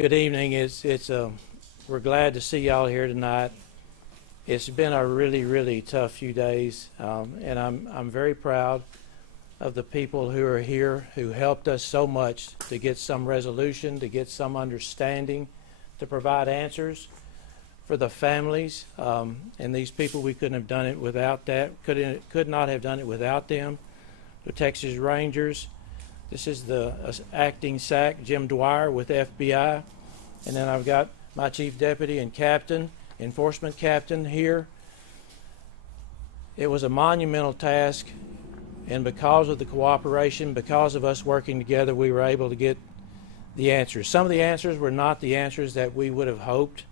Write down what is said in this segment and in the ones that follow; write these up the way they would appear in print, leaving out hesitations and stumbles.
Good evening. We're glad to see y'all here tonight. It's been a really tough few days, and I'm very proud of the people who are here who helped us so much to get some resolution, to get some understanding, to provide answers for the families. And these people, we couldn't have done it without that. Could not have done it without them. The Texas Rangers. This is the acting SAC, Jim Dwyer with FBI. And then I've got my chief deputy and captain, enforcement captain here. It was a monumental task, and because of the cooperation, because of us working together, we were able to get the answers. Some of the answers were not the answers that we would have hoped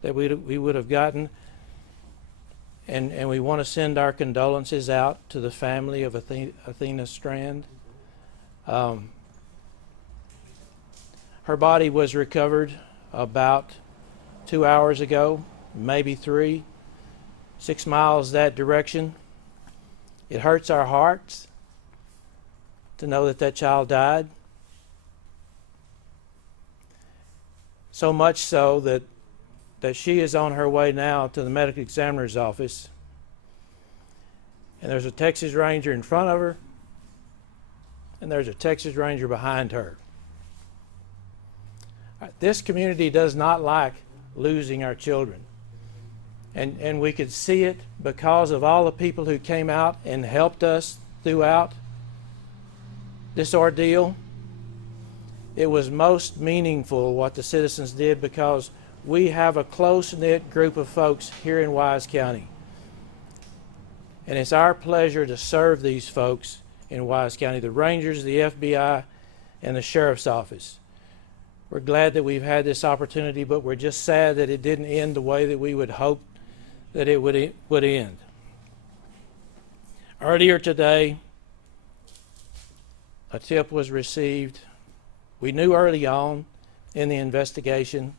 that we would have gotten. And we want to send our condolences out to the family of Athena Strand. Her body was recovered about 2 hours ago, maybe 3, 6 miles that direction. It hurts our hearts to know that child died. So much so that she is on her way now to the medical examiner's office. And there's a Texas Ranger in front of her, and there's a Texas Ranger behind her. This community does not like losing our children. And we could see it because of all the people who came out and helped us throughout this ordeal. It was most meaningful what the citizens did because we have a close-knit group of folks here in Wise County. And it's our pleasure to serve these folks in Wise County, the Rangers, the FBI, and the Sheriff's Office. We're glad that we've had this opportunity, but we're just sad that it didn't end the way that we would hope that it would end. Earlier today, a tip was received. We knew early on in the investigation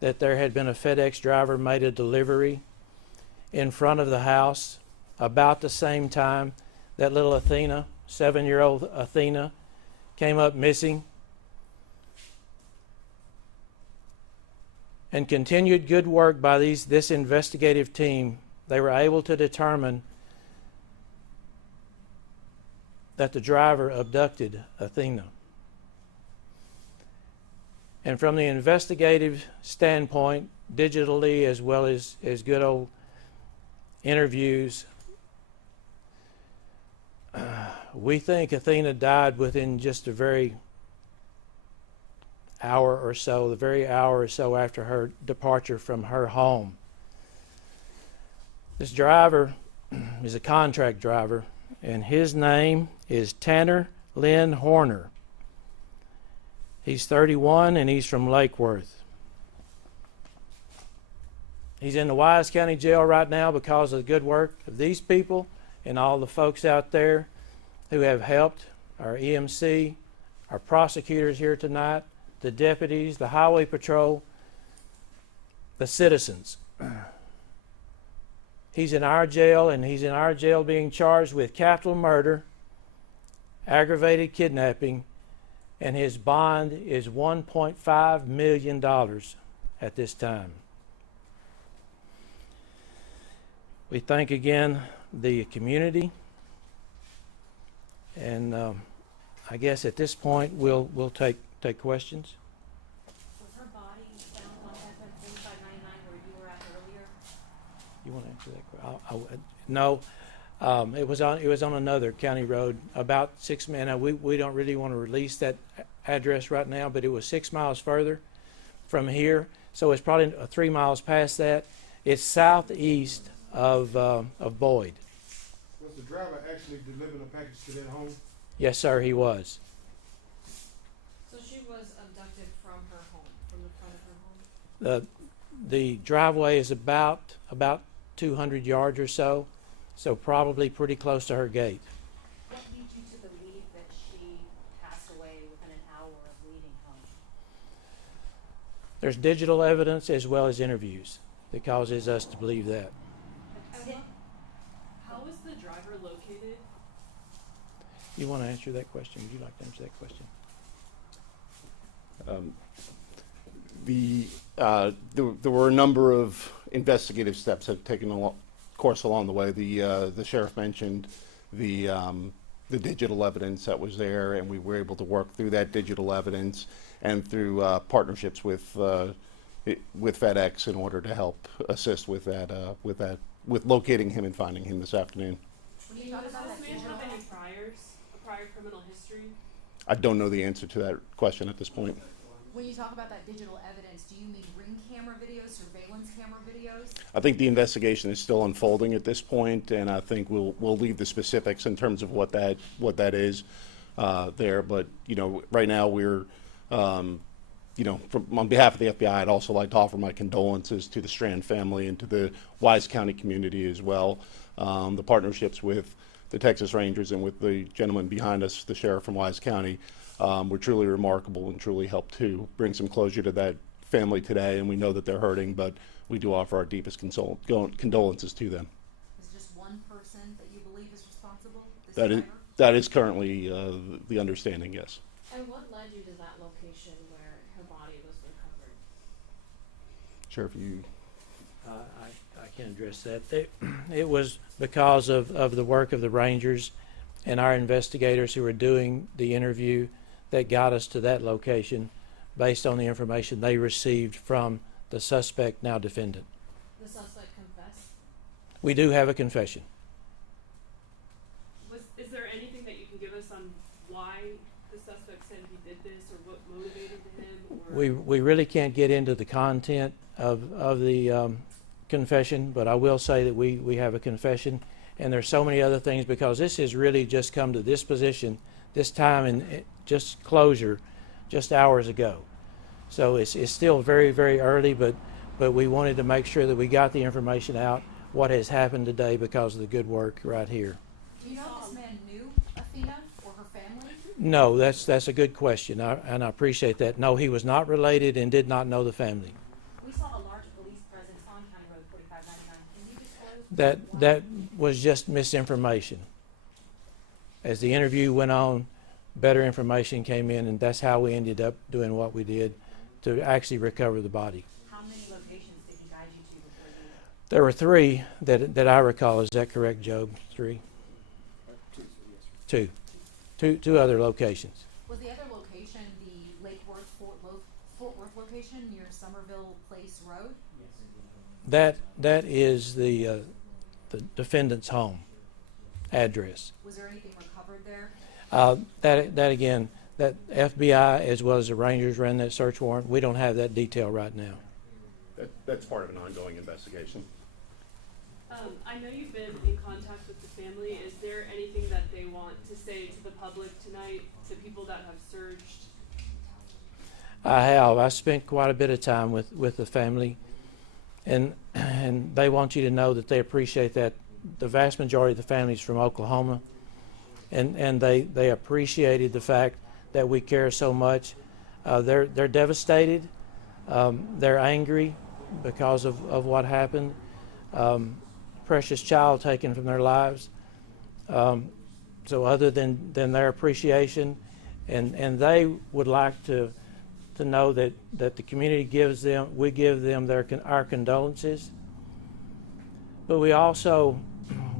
that there had been a FedEx driver made a delivery in front of the house about the same time that little Athena, 7-year-old Athena, came up missing. And continued good work by this investigative team, they were able to determine that the driver abducted Athena. And from the investigative standpoint, digitally as well as good old interviews, we think Athena died within just a very hour or so, the very hour or so after her departure from her home. This driver is a contract driver, and his name is Tanner Lynn Horner. He's 31 and he's from Lake Worth. He's in the Wise County Jail right now because of the good work of these people and all the folks out there who have helped, our EMC, our prosecutors here tonight, the deputies, the highway patrol, the citizens. He's in our jail, and he's in our jail being charged with capital murder, aggravated kidnapping, and his bond is $1.5 million at this time. We thank again the community, and I guess at this point we'll take questions. Was her body found on FM 3599 where you were at earlier? You want to answer that question? No, it was on another county road about 6 miles. Now, we don't really want to release that address right now, but it was 6 miles further from here, so it's probably 3 miles past that. It's southeast of Boyd. Was the driver actually delivering a package to that home? Yes, sir, he was. So she was abducted from her home, from the front of her home? The driveway is about 200 yards or so probably pretty close to her gate. What leads you to believe that she passed away within an hour of leaving home? There's digital evidence as well as interviews that causes us to believe that. How is the driver located? You want to answer that question? Would you like to answer that question? There were a number of investigative steps that have taken course along the way. The sheriff mentioned the digital evidence that was there, and we were able to work through that digital evidence and through partnerships with FedEx in order to help assist with with locating him and finding him this afternoon. Do you know this man have any a prior criminal history? I don't know the answer to that question at this point. When you talk about that digital evidence, do you mean ring camera videos, surveillance camera videos? I think the investigation is still unfolding at this point, and I think we'll leave the specifics in terms of what that is there. But right now we're on behalf of the FBI, I'd also like to offer my condolences to the Strand family and to the Wise County community as well. The partnerships with the Texas Rangers and with the gentleman behind us, the sheriff from Wise County, were truly remarkable and truly helped to bring some closure to that family today. And we know that they're hurting, but we do offer our deepest condolences to them. Is just one person that you believe is responsible? That is currently the understanding, yes. And what led you to that location where her body was recovered? Sheriff, you. I can address that. It was because of the work of the Rangers and our investigators who were doing the interview that got us to that location based on the information they received from the suspect, now defendant. The suspect confessed? We do have a confession. Is there anything that you can give us on why the suspect said he did this, or what motivated him? Or? We really can't get into the content of the confession, but I will say that we have a confession, and there's so many other things, because this has really just come to this position, this time, and just closure just hours ago. So it's still very, very early, but we wanted to make sure that we got the information out, what has happened today, because of the good work right here. Do you know if this man knew Athena or her family? No, that's a good question, and I appreciate that. No, he was not related and did not know the family. We saw a large police presence on County Road 4599. Can you disclose? That was just misinformation. As the interview went on, better information came in, and that's how we ended up doing what we did to actually recover the body. How many locations did he guide you to before you? There were three that I recall. Is that correct, Job? Three? Two other locations. Was the other location the Lake Worth, Fort Worth location near Somerville Place Road? That is the defendant's home address. Was there anything recovered there? That again, that FBI as well as the Rangers ran that search warrant. We don't have that detail right now. That's part of an ongoing investigation. I know you've been in contact with the family. Is there anything that they want to say to the public tonight, to people that have surged? I have. I spent quite a bit of time with the family, and they want you to know that they appreciate that. The vast majority of the family is from Oklahoma, and they appreciated the fact that we care so much. They're devastated. They're angry because of what happened. Precious child taken from their lives. So other than their appreciation, and they would like to know that the community we give them our condolences, but we also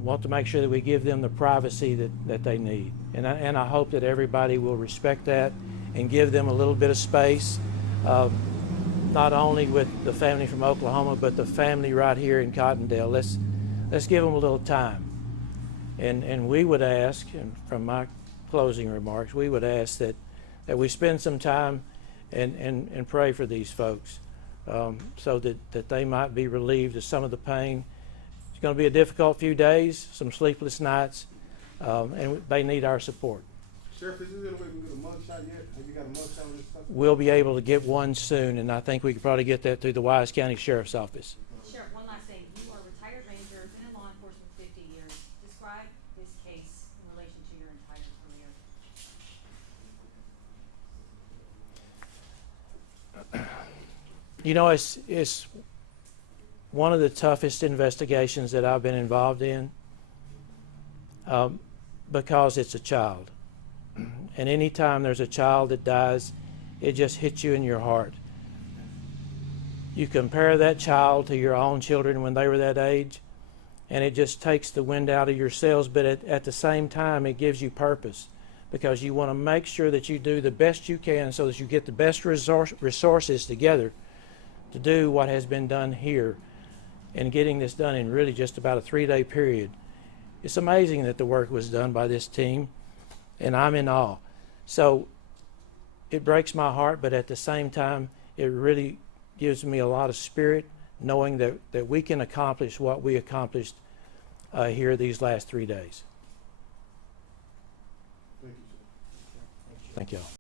want to make sure that we give them the privacy that they need, and I hope that everybody will respect that and give them a little bit of space, not only with the family from Oklahoma, but the family right here in Cottondale. Let's give them a little time, and we would ask, and from my closing remarks, we would ask that we spend some time and pray for these folks, so that they might be relieved of some of the pain. It's going to be a difficult few days, some sleepless nights, and they need our support. Sheriff, is there any way we can get a mugshot yet? Have you got a mugshot on this stuff? We'll be able to get one soon, and I think we could probably get that through the Wise County Sheriff's Office. Sheriff, one last thing. You are a retired ranger, been in law enforcement 50 years. Describe this case in relation to your entire career. You know, it's one of the toughest investigations that I've been involved in, because it's a child. And anytime there's a child that dies, it just hits you in your heart. You compare that child to your own children when they were that age, and it just takes the wind out of your sails, but at the same time, it gives you purpose, because you want to make sure that you do the best you can so that you get the best resources together to do what has been done here, and getting this done in really just about a 3-day period. It's amazing that the work was done by this team, and I'm in awe. So it breaks my heart, but at the same time, it really gives me a lot of spirit knowing that we can accomplish what we accomplished here these last 3 days. Thank you, sir. Thank y'all.